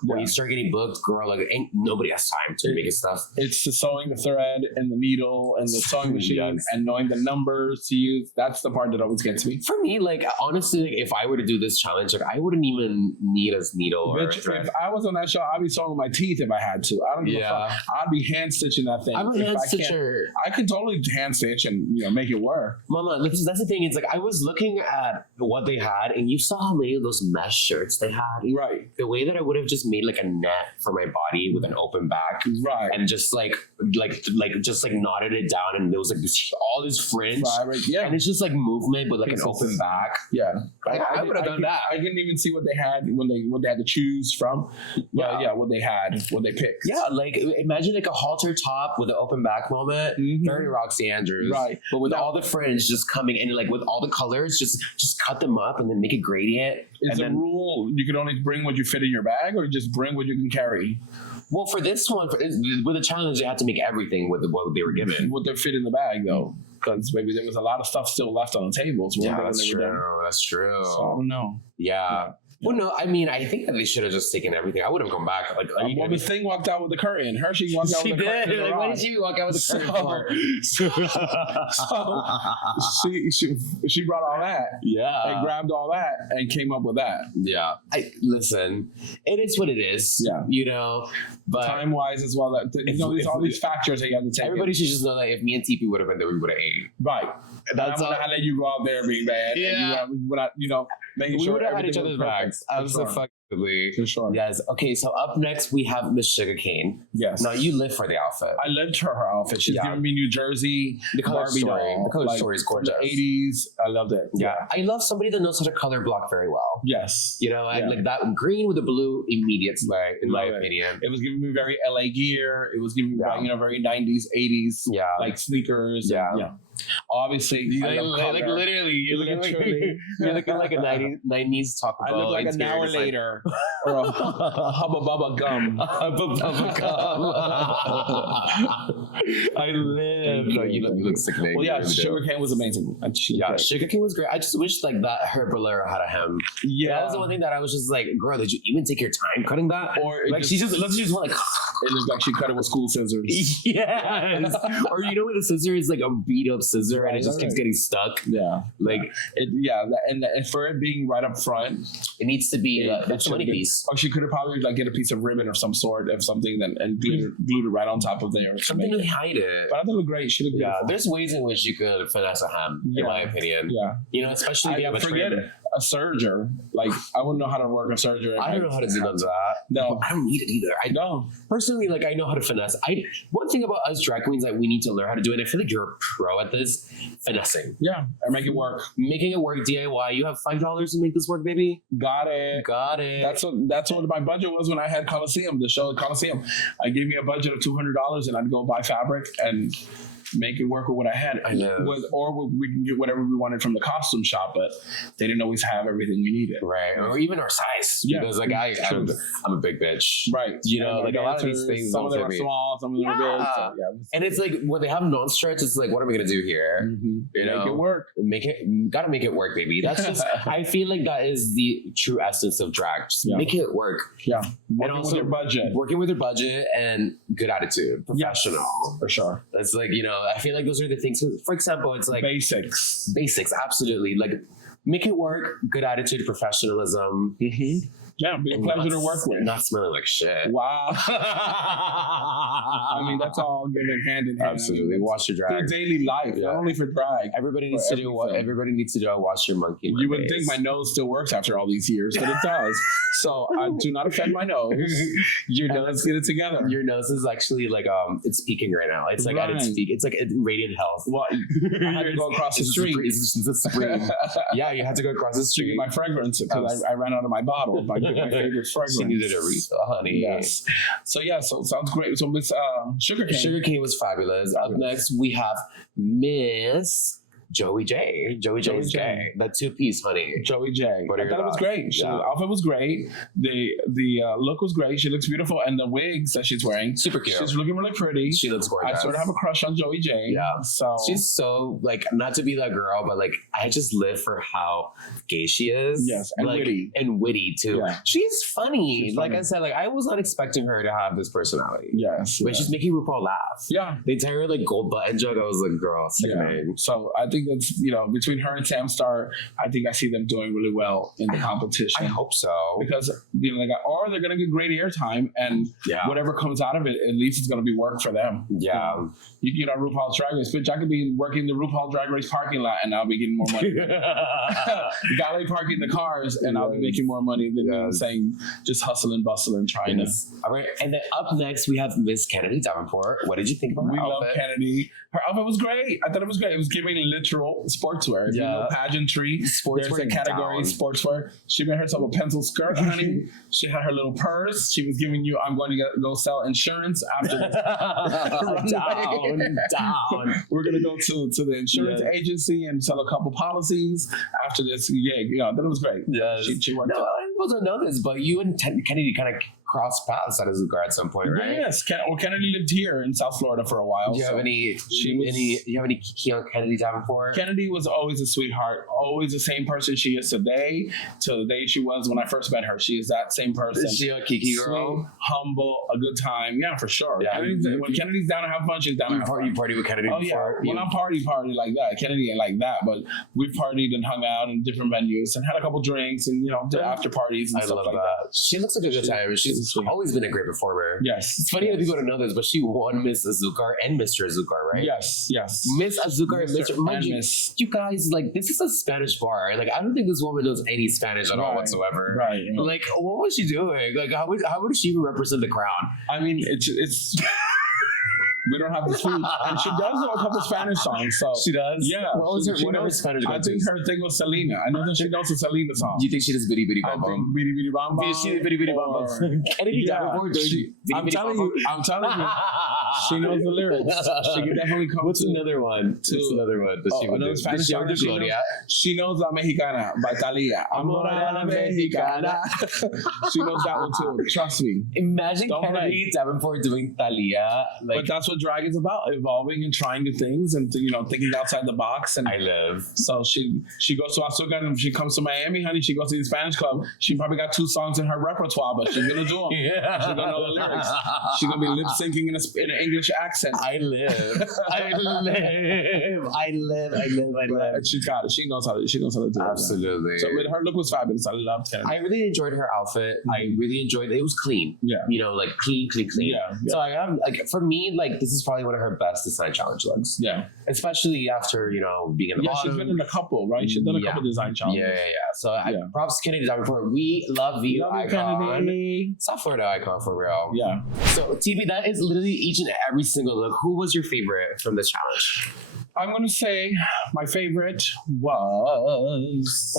when you start getting booked, girl, like nobody has time to make stuff. It's the sewing the thread and the needle and the sewing machine and knowing the numbers to use. That's the part that always gets me. For me, like honestly, like, if I were to do this challenge, like I wouldn't even need a needle or a thread. If I was on that show, I'd be sewing with my teeth if I had to. I don't give a fuck. I'd be hand stitching that thing. I'm a hand stitcher. I can totally hand stitch and make it work. Mama, that's the thing. It's like I was looking at what they had, and you saw how many of those mesh shirts they had. Right. The way that I would have just made like a net for my body with an open back. Right. And just like knotted it down, and there was like all this fringe. Right. Yeah. And it's just like movement with like an open back. Yeah. I would have done that. I didn't even see what they had when they had to choose from. But what they had, what they picked. Yeah, like imagine like a halter top with an open back moment. Mm-hmm. Very Roxy Andrews. Right. But with all the fringe just coming and like with all the colors, just cut them up and then make it gradient. Is the rule you can only bring what you fit in your bag, or just bring what you can carry? Well, for this one, with the challenge, they had to make everything with what they were given. What they fit in the bag, though. Because maybe there was a lot of stuff still left on the tables. Yeah, that's true. That's true. So I don't know. Yeah. Well, no, I mean, I think that they should have just taken everything. I would have gone back. Like, well, the thing walked out with the curtain. Hershey walked out with the curtain. She did. Like, why did she walk out with the curtain? She brought all that. Yeah. And grabbed all that and came up with that. Yeah. Listen, it is what it is. Yeah. But time wise as well. There's all these factors that you have to take. Everybody should just know that if me and TP would have been there, we would have ate. Right. That's how I let you go out there being bad. Yeah. And making we would have had each other's bags. Absolutely. For sure. Yes. Okay, so up next we have Miss Sugarcane. Yes. Now you live for the outfit. I lived for her outfit. She's giving me New Jersey. The color Barbie story. doll. The color story is gorgeous. From the 80s. I loved it. Yeah. I love somebody that knows how to color block very well. Yes. And like that green with the blue, immediate slay, in my opinion. It was giving me very LA gear. It was giving me very 90s, 80s. Yeah. Like sneakers. Yeah. Obviously, like literally, you're looking like a 90s Taco Bell. I look like an hour later bar or a Hubba Bubba gum. Hubba Bubba gum. I live. No, you look sickening. Well, yeah, You really do. sugarcane was amazing. Yeah, sugarcane was great. I just wish like that her bolero had a hem. Yeah, That was the one thing that I was just like, girl, did you even take your time cutting that? Or it like she just went like, it is like she cut it with school scissors. yes. Or you know when the scissor is like a beat up scissor and it just keeps getting stuck. Yeah, Like and for it being right up front, it needs to be a 20 piece. Or she could have probably like get a piece of ribbon of some sort of something and glued it right on top of there. Something to hide it. But I thought it looked great. She looked beautiful. There's ways in which you could finesse a hem, in my opinion. Yeah, you know, especially if you have a trim. A serger. Like I wouldn't know how to work a serger. I don't know how to do that. No, I don't need it either. I don't personally like. I know how to finesse. One thing about us drag queens that we need to learn how to do, and I feel like you're a pro at this, finessing. Yeah, and make it work. Making it work DIY. You have $5 to make this work, baby. Got it. That's what my budget was when I had Coliseum, the show at Coliseum. I gave me a budget of $200 and I'd go buy fabric and make it work with what I had. I know. Or we can get whatever we wanted from the costume shop, but they didn't always have everything we needed. Right. Or even our size. Yeah. Because like I'm a big bitch. Right. You know, like a lot of these things. Some of them are small, some of them are big. So, and it's like when they have non-stretch, it's like, what are we gonna do here? Mm-hmm. You know? Make it work. Gotta make it work, baby. That's just I feel like that is the true essence of drag. Just make it work. Yeah. Working with your budget. Working with your budget and good attitude. Professional. For sure. That's like, you know, I feel like those are the things. For example, it's like basics, absolutely. Like make it work, good attitude, professionalism. Mm-hmm. Yeah, be a pleasure to work with. Not smelling like shit. Wow. I mean, that's all given hand in hand. Absolutely. Wash your drag. For daily life, not only for drag. Everybody needs to do a wash your monkey. You would think my nose still works after all these years, but it does. So I do not offend my nose. Let's get it together. Your nose is actually like it's peaking right now. It's like at its peak. It's like in radiant health. Well, I had to go across the street. It's a spring. Yeah, you had to go across the street. My fragrance because I ran out of my bottle. My favorite fragrance. She needed a refill, honey. Yes. So sounds great. So Miss Sugarcane. Sugarcane was fabulous. Up next we have Miss Joey J. Joey J. That 2-piece, honey. Joey J. I thought it was great. The outfit was great. The look was great. She looks beautiful, and the wigs that she's wearing, super cute. She's looking really pretty. She looks gorgeous. I sort of have a crush on Joey J. Yeah. So she's so like, not to be that girl, but like I just live for how gay she is. Yes, and like, witty. And witty too. Yeah. She's funny. Like I said, like I was not expecting her to have this personality. Yes. But she's making RuPaul laugh. Yeah. The entire like gold button joke, I was like, girl, sickening. Yeah. So I think that's between her and Sam Star, I think I see them doing really well in the competition. I hope so. Because or they're gonna get great airtime, and whatever comes out of it, at least it's gonna be work for them. Yeah. You know, RuPaul's Drag Race, bitch, I could be working the RuPaul Drag Race parking lot and I'll be getting more money. Valet parking the cars and I'll be making more money than saying just hustle and bustle and trying to. All right, and then up next we have Miss Kennedy Davenport. What did you think about her outfit? We love Kennedy. Her outfit was great. I thought it was great. It was giving literal sportswear. Yeah. Pageantry. There's a category sportswear. She made herself a pencil skirt, honey. She had her little purse. She was giving you, I'm going to go sell insurance after this. down. We're going to go to the insurance agency and sell a couple policies after this. Yeah, that was great. Yeah. She worked out. I wasn't know this, but you and Kennedy kind of crossed paths at Azucar at some point, right? Yes. Kennedy lived here in South Florida for a while. Do you have any Kiki on Kennedy Davenport? Kennedy was always a sweetheart, always the same person she is today to the day she was when I first met her. She is that same person. Is she a Kiki girl? Sweet, humble, a good time. Yeah, for sure. Yeah. When Kennedy's down to have fun, she's down to have fun. You party with Kennedy before? Yeah. Well, not party like that. Kennedy ain't like that, but we partied and hung out in different venues and had a couple drinks and, did after parties and stuff like that. She looks like a good time. She's always been a great performer. Yes. It's funny that people don't know this, but she won Miss Azucar and Mr. Azucar, right? Yes. Miss Azucar and Mr. Mind you guys, like, this is a Spanish bar. Like, I don't think this woman knows any Spanish at all whatsoever. Right. Like, what was she doing? Like, how would she even represent the crown? I mean, it's we don't have to speak. And she does know a couple Spanish songs. So she does? Yeah. What was her Spanish? I think her thing was Selena. I know that she knows a Selena song. Do you think she does Bitty Bitty Bum Bum? I think Bitty Bitty Bum Bum. She did Bitty Bitty Bum Bum. I'm telling you. She knows the lyrics. She can definitely come. What's to another one? to- What's another one? Does she another do? Spanish Does she song ever do she Gloria? She knows La Mexicana by Thalia. Amor a la Mexicana. She knows that one too. Trust me. Imagine Don't Kennedy Davenport doing Thalia. Like, But that's what drag is about: evolving and trying new things, and thinking outside the box. And I live. so she goes to Azúcar, and if she comes to Miami, honey, she goes to the Spanish club. She probably got 2 songs in her repertoire, but she's gonna do them. Yeah. She's gonna know the lyrics. She's gonna be lip syncing in an English accent. I live. I live. I live. I live. I live. And she's got it. She knows how to do it. Absolutely. So her look was fabulous. I loved it. I really enjoyed her outfit. I really enjoyed it. It was clean. Yeah. Like clean. Yeah. So I have for me, like this is probably one of her best design challenge looks. Yeah. Especially after being in the bottom. She's been in a couple, right? She's done a couple design challenges. Yeah. So props to Kennedy Davenport. We love you, icon. Kennedy. South Florida icon for real. Yeah. So TP, that is literally each and every single look. Who was your favorite from this challenge? I'm gonna say my favorite was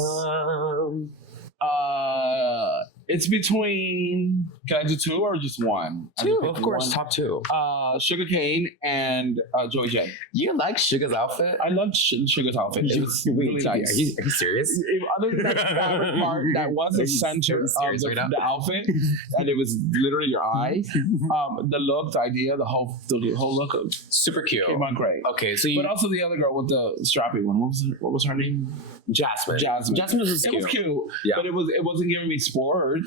it's between, can I do 2 or just 1? Two, of course, top 2. Sugarcane and Joy J. You like Sugar's outfit? I loved Sugar's outfit. It was really nice. Are you serious? Other than that fabric part that was the center of the outfit, and it was literally your eye. The look, the idea, the whole look Super cute. came out great. Okay, so But also the other girl with the strappy one. What was her name? Jasmin. Jasmin was It was cute, Yeah. but it wasn't giving me sports.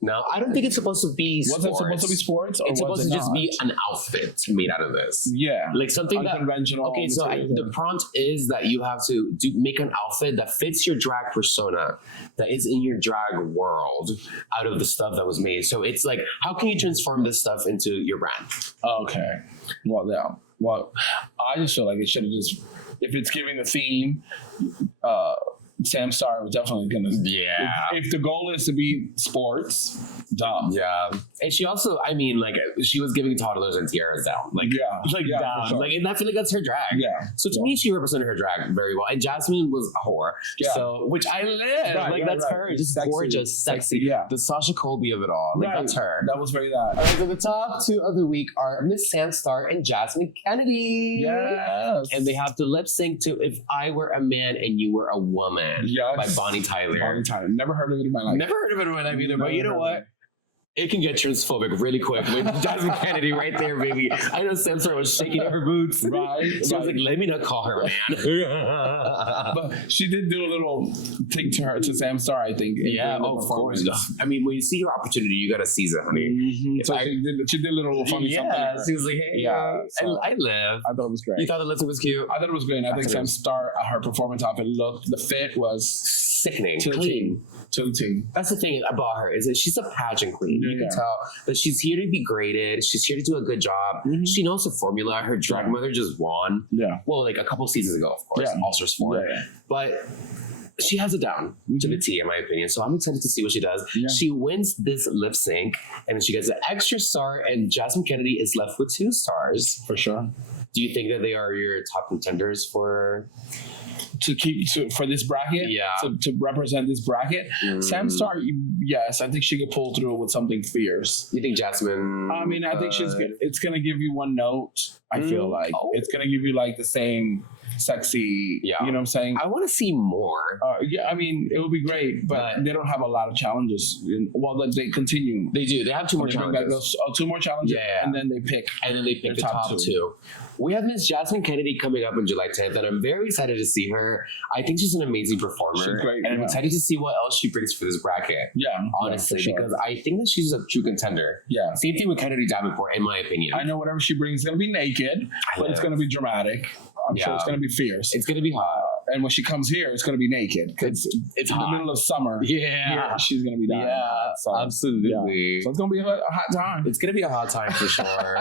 No, I don't think it's supposed to be Was it supposed to be sports? Or It's was supposed it to just not? be an outfit made out of this. Yeah. Like something that Unconventional. Okay, so the prompt is that you have to make an outfit that fits your drag persona, that is in your drag world, out of the stuff that was made. So it's like, how can you transform this stuff into your brand? Okay. Well, yeah. Well, I just feel like it should have just, if it's giving the theme, Sam Star was definitely gonna. Yeah. If the goal is to be sports, dumb. Yeah. And she also, she was giving toddlers and tiaras down. Like, Yeah, down. for sure. Like, and I feel like that's her drag. Yeah. So to me, she represented her drag very well. And Jasmin was a whore. Yeah. So, which I live. That's her. Just Sexy. gorgeous, sexy. Yeah. The Sasha Colby of it all. Like, that's her. That was very that. All right, so the top 2 of the week are Miss Sam Star and Jasmin Kennedy. Yes. And they have to lip sync to If I Were a Man and You Were a Woman Yes. by Bonnie Tyler. Bonnie Tyler. Never heard of it in my life. Never heard of it in my life either, but Never you know heard what? of it. It can get transphobic really quick. With Jasmin Kennedy right there, baby. I know Sam Star was shaking her boots. Right. So I was like, let me not call her man. But she did do a little thing to Sam Star, I think. Yeah, of course. I mean, when you see your opportunity, you gotta seize it, honey. Mm-hmm. So she did a little funny something. Yeah, she was like, hey, so I live. I thought it was great. You thought the lip was cute? I thought it was great. I think Sam Star, her performance outfit looked, the fit was Sickening. tilting. That's the thing about her, is that she's a pageant queen. You can tell that she's here to be graded. She's here to do a good job. Mm-hmm. She knows the formula. Her drag mother just won. Yeah. Well, like a couple seasons ago, of course. All Stars 4. Yeah. But she has it down to the T, in my opinion. So I'm excited to see what she does. Yeah. She wins this lip sync, and then she gets an extra star, and Jasmin Kennedy is left with 2 stars. For sure. Do you think that they are your top contenders for... for this bracket, to represent this bracket? Sam Star, yes, I think she could pull through with something fierce. You think Jasmin? I mean, I think it's gonna give you one note. I feel like it's gonna give you like the same sexy. You know what I'm saying? I want to see more. I mean, it would be great, but they don't have a lot of challenges. They continue. They do. They have 2 more challenges. 2 more challenges, and then they pick. And then they pick the top 2. We have Miss Jasmin Kennedy coming up on July 10th, and I'm very excited to see her. I think she's an amazing performer. She's great, and I'm excited to see what else she brings for this bracket. Yeah, honestly, because I think that she's a true contender. Yeah. Same thing with Kennedy Davenport, in my opinion. I know whatever she brings is going to be naked, but it's going to be dramatic. I'm sure it's going to be fierce. It's going to be hot. And when she comes here, it's going to be naked. It's in the middle of summer. Yeah. She's going to be down. Yeah, so, absolutely. Yeah. So it's going to be a hot time. It's going to be a hot time for sure.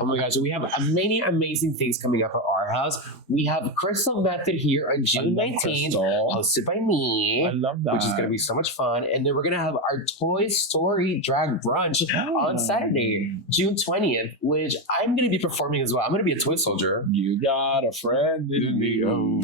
Oh my gosh. So we have many amazing things coming up at our our house. We have Crystal Method here on June 19th, hosted by me. I love that. Which is going to be so much fun. And then we're going to have our Toy Story drag brunch on Saturday, June 20th, which I'm going to be performing as well. I'm going to be a toy soldier. You got a friend in me. You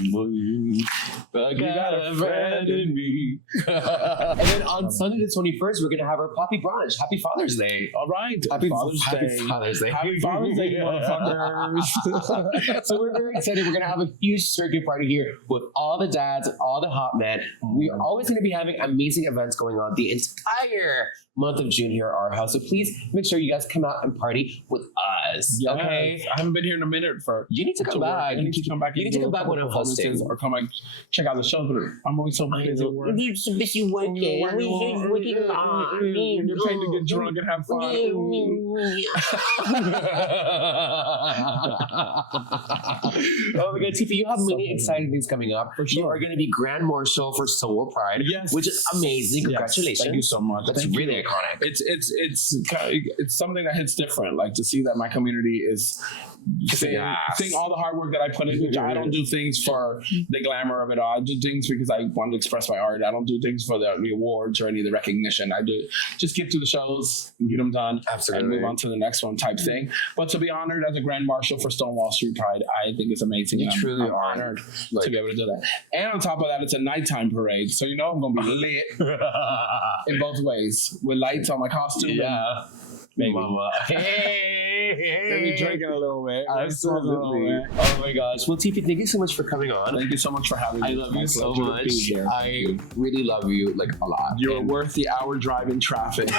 got a friend in me. And then on Sunday the 21st, we're going to have our Poppy brunch. Happy Father's Day. All right. Happy Father's Day. Father's Day. Happy Father's Day, motherfuckers. So we're very excited. We're going to have a huge circuit party here with all the dads, all the hot men. We're always going to be having amazing events going on the entire month of June here at our house. So please make sure you guys come out and party with us. Yes. Okay? I haven't been here in a minute for. You need to come back. You need to come back. You need to come back when I'm hosting. Or come and check out the show. But I'm always so busy. You're so busy working. You're trying to get drunk and have fun. Oh my God, TP, you have many exciting things coming up. For sure. You are going to be Grand Marshal for Soul Pride, which is amazing. Congratulations. Thank you so much. That's really iconic. It's something that hits different. Like to see that my community is seeing all the hard work that I put in. Which I don't do things for the glamour of it all. I do things because I want to express my art. I don't do things for the awards or any of the recognition. I do just get to the shows and get them done. Absolutely. And move on to the next one type thing. But to be honored as a Grand Marshal for Stonewall Street Pride, I think it's amazing. You truly I'm are honored to be able to do that. And on top of that, it's a nighttime parade. So you know I'm going to be lit in both ways. With lights on my costume. Yeah. Maybe. Mama. Maybe drinking a little bit. Absolutely. Oh my gosh. Well, TP, thank you so much for coming on. Thank you so much for having me. I love you so much. I really love you like a lot. You're worth the hour drive in traffic.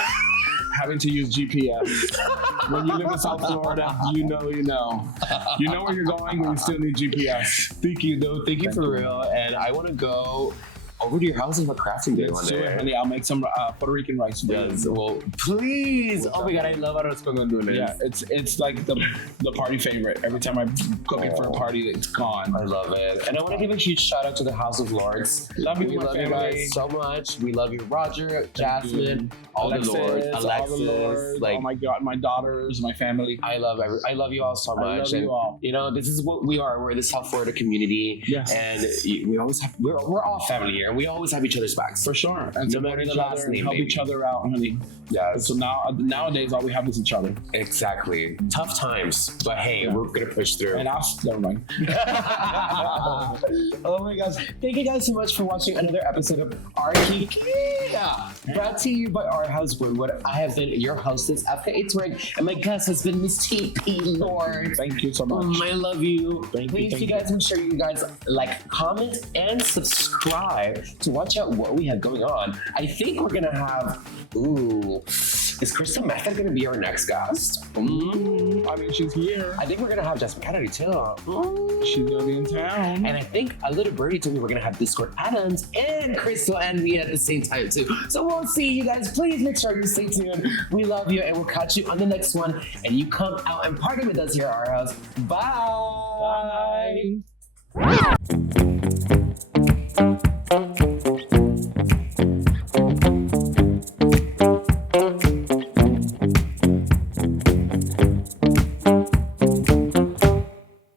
Having to use GPS. When you live in South Florida, you know. You know where you're going, but you still need GPS. Thank you, though. Thank you for real. And I want to go over to your house and have a crafting day one day. Honey, I'll make some Puerto Rican rice. Yes. Well, please. Oh my God, I love Arroz con Gandules. Yeah, it's like the party favorite. Every time I cook it for a party, it's gone. I love it. And I want to give a huge shout out to the House of Lords. Love you, we love family. you guys so much. We love you, Roger, Jasmin, all the Lords, Alexis. Like, oh my God, my daughters, my family. I love you all so much. I love you all. You know, this is what we are. We're the South Florida community. Yes. And we're all family here. And we always have each other's backs. For sure. And no matter the last name, help each other out, honey. Yeah. So nowadays, all we have is each other. Exactly. Tough times. But hey, we're going to push through. And never mind. Oh my gosh. Thank you guys so much for watching another episode of R Kiki. Brought to you by Our House Woodwood. I have been your hostess, FKA Twig, and my guest has been Miss T.P. Lord. Thank you so much. I love you. Thank you guys, make sure you guys like, comment, and subscribe to watch out what we have going on. I think we're gonna have. Is Crystal Method gonna be our next guest? I mean, she's here. I think we're gonna have Jasmin Kennedy too. She's gonna be in town. And I think a little birdie told me we're gonna have Discord Adams and Crystal and me at the same time too. So we'll see you guys. Please make sure you stay tuned. We love you, and we'll catch you on the next one. And you come out and party with us here at our house. Bye. Bye.